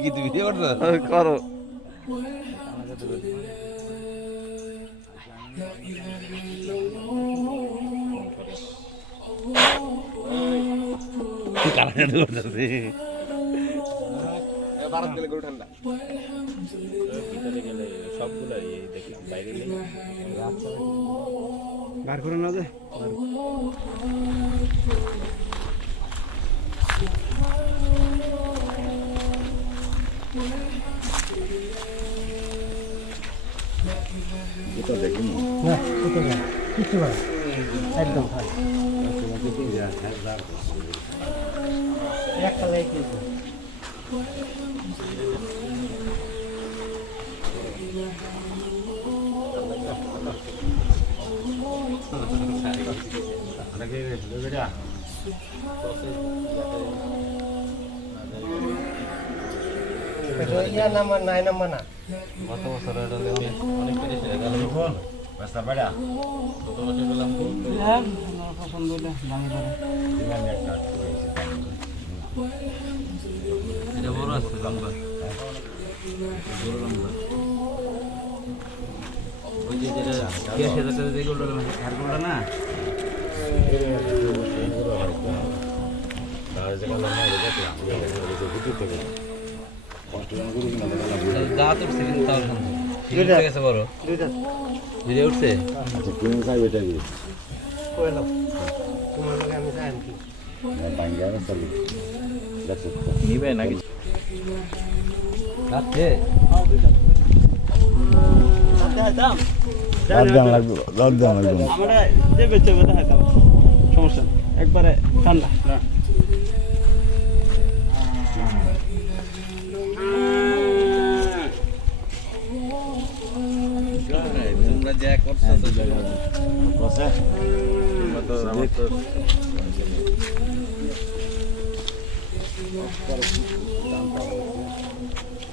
গীত ভিডিও করো ভারত গেলে গরু ঠান্ডা ভিতরে গেলে সবগুলো দেখি বাইরে গেলে বার করে না যায় এটা দেখি না কোথাও না কিছু না একদম ভাই একটা লাগে নাম্বার 9 নাম্বার না গত বছর অনেক রাস্তা বেড়া গত বছর গেলাম পছন্দ হলে দামি করে এটা বড় আছে লম্বা বড় লম্বা ওই যে যেটা 80,000 টাকা দিয়ে গোল্ড হার গোল্ড না যা তো সেকেন্ড তাও সুন্দর গেছে বড় ভিডিও উঠছে আচ্ছা কোন সাইড এটা কি কইলাম তোমার লগে আমি যাই কি বাঙ্গা না চলি দেখো নিবে নাকি রাতে দাম লাগবে দাম লাগবে আমরা যে বেচে কথা হয় সমস্যা একবারে ঠান্ডা তোমরা যা করছো তো বসে তো আমার তো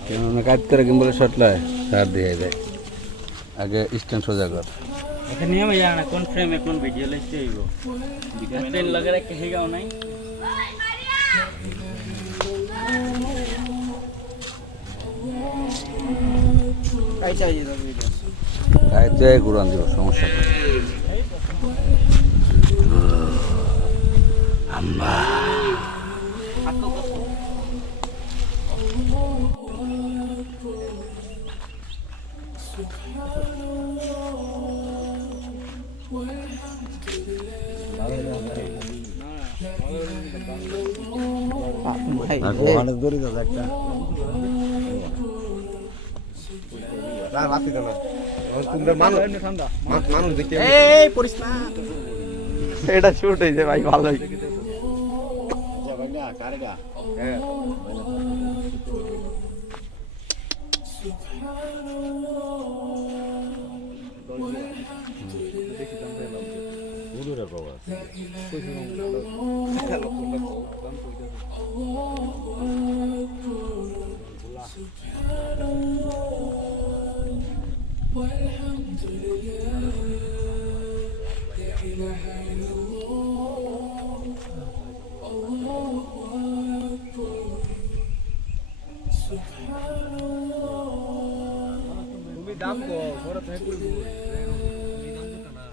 কেননা কাজ করে কিংবলে শর্ট লয় সার দিয়ে যায় আগে স্ট্যান্ড সোজা কর এখানে নিয়ম জানা কোন ফ্রেমে কোন ভিডিও লিখতে হইব স্টেন লগে রাখতে হেগাও নাই কাই চাই দাও ভিডিও কাইতে ঘুরান দিব সমস্যা করে আম্বা আর কোহানে দড়ি দাও একটা না রাতে দাও তোমরা মানুষ মানুষ দেখতে এই পড়িস না এটা শুট হইছে ভাই ভালোই যা বাঙ্গা কারেগা হ্যাঁ উড়ুরে বাবা তুমি দাম কো বড় তো কইব তুমি দাম কত না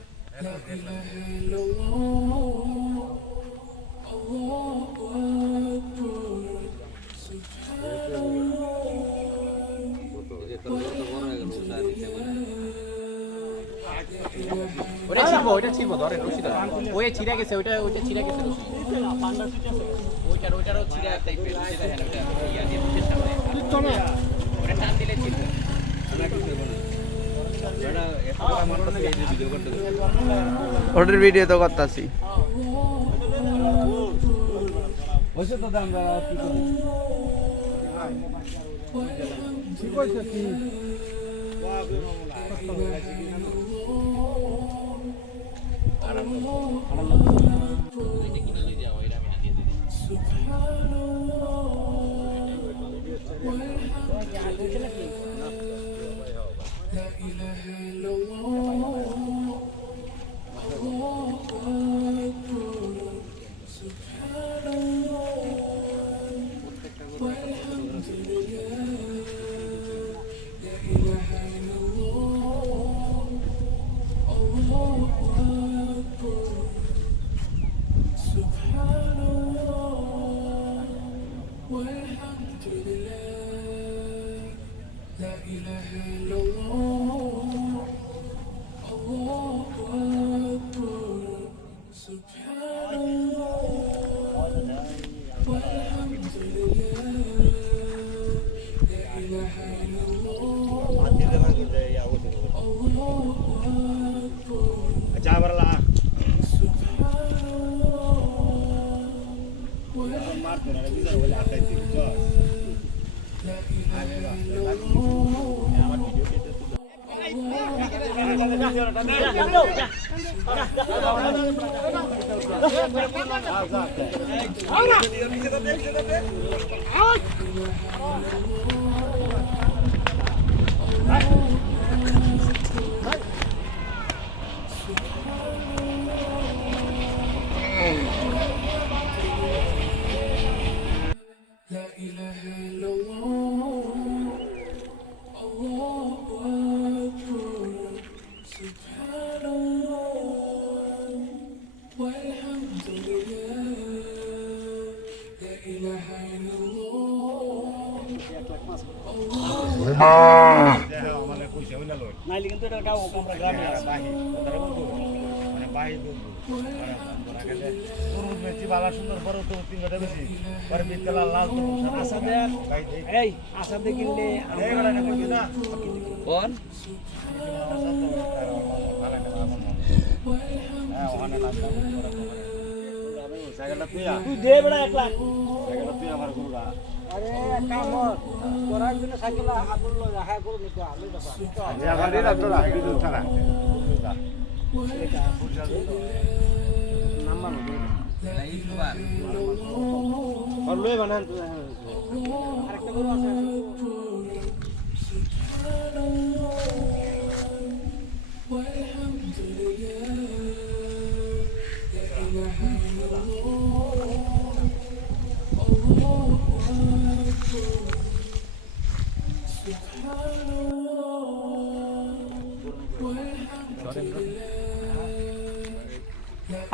ওটা ছিড়বো ধরে রশি ধরে ওই ছিড়া গেছে ওইটা ছিড়া গেছে রশি ওইটারও ছিড়া টাইপের রশি দেখেন ওটা ইয়া দিয়ে চেষ্টা করে ওটা টান দিলে ছিড়বে ওটার ভিডিও তো করতাছি ওইসব তো দাম কি করি ঠিক কইছ কি নাইলে কিন্তু এটা গাও আমরা গ্রামে আছি এই আসাদে কিনলে কোন তুই দে বেড়া 1 লাখ আরে কাম তোরা একদিন সাইকেল আগুন লয় হ্যাঁ করে নিতে আলো দাও ইউটিউবার আর লয় বানান আরেকটা গরু আছে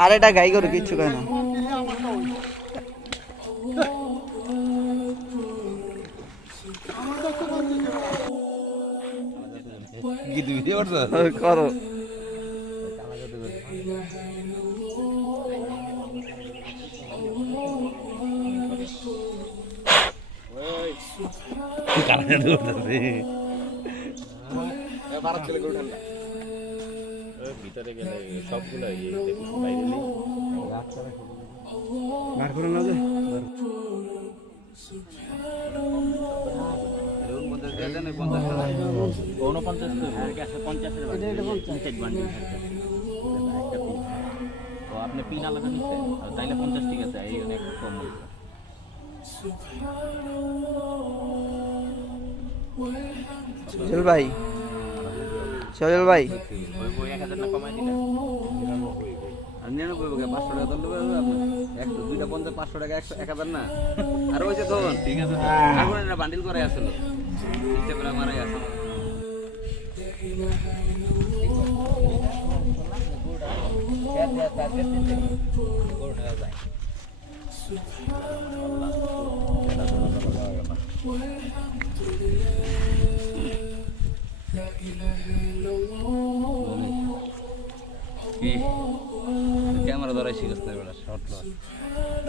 আর এটা গাই গরু কিচ্ছু কয় না কি তুমি ভিডিও করছো করো ভিতরে গেলে সবগুলো দেখি বাইরে নেই বার করে না যে আপনি পিন আলাদা নিচ্ছে তাইলে 50 ঠিক আছে এই একটা কম সোহেল ভাই সোহেল ভাই ওই 1000 না কমাই দিলে 99 500 টাকা ধরলে আপনার দুইটা 50 500 টাকা 1000 না আর ওই যে তখন ঠিক আছে আগুন এটা বান্ডিল করে আসলো নিচে করে মারাই আসলো ক্যামেরা ধরাই শিখতে হবে শর্ট লস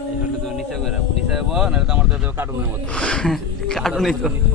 এই শর্টটা তুমি নিচে করে নিচে বল না তো আমার তো কার্টুনের মতো কার্টুনই তো নিচে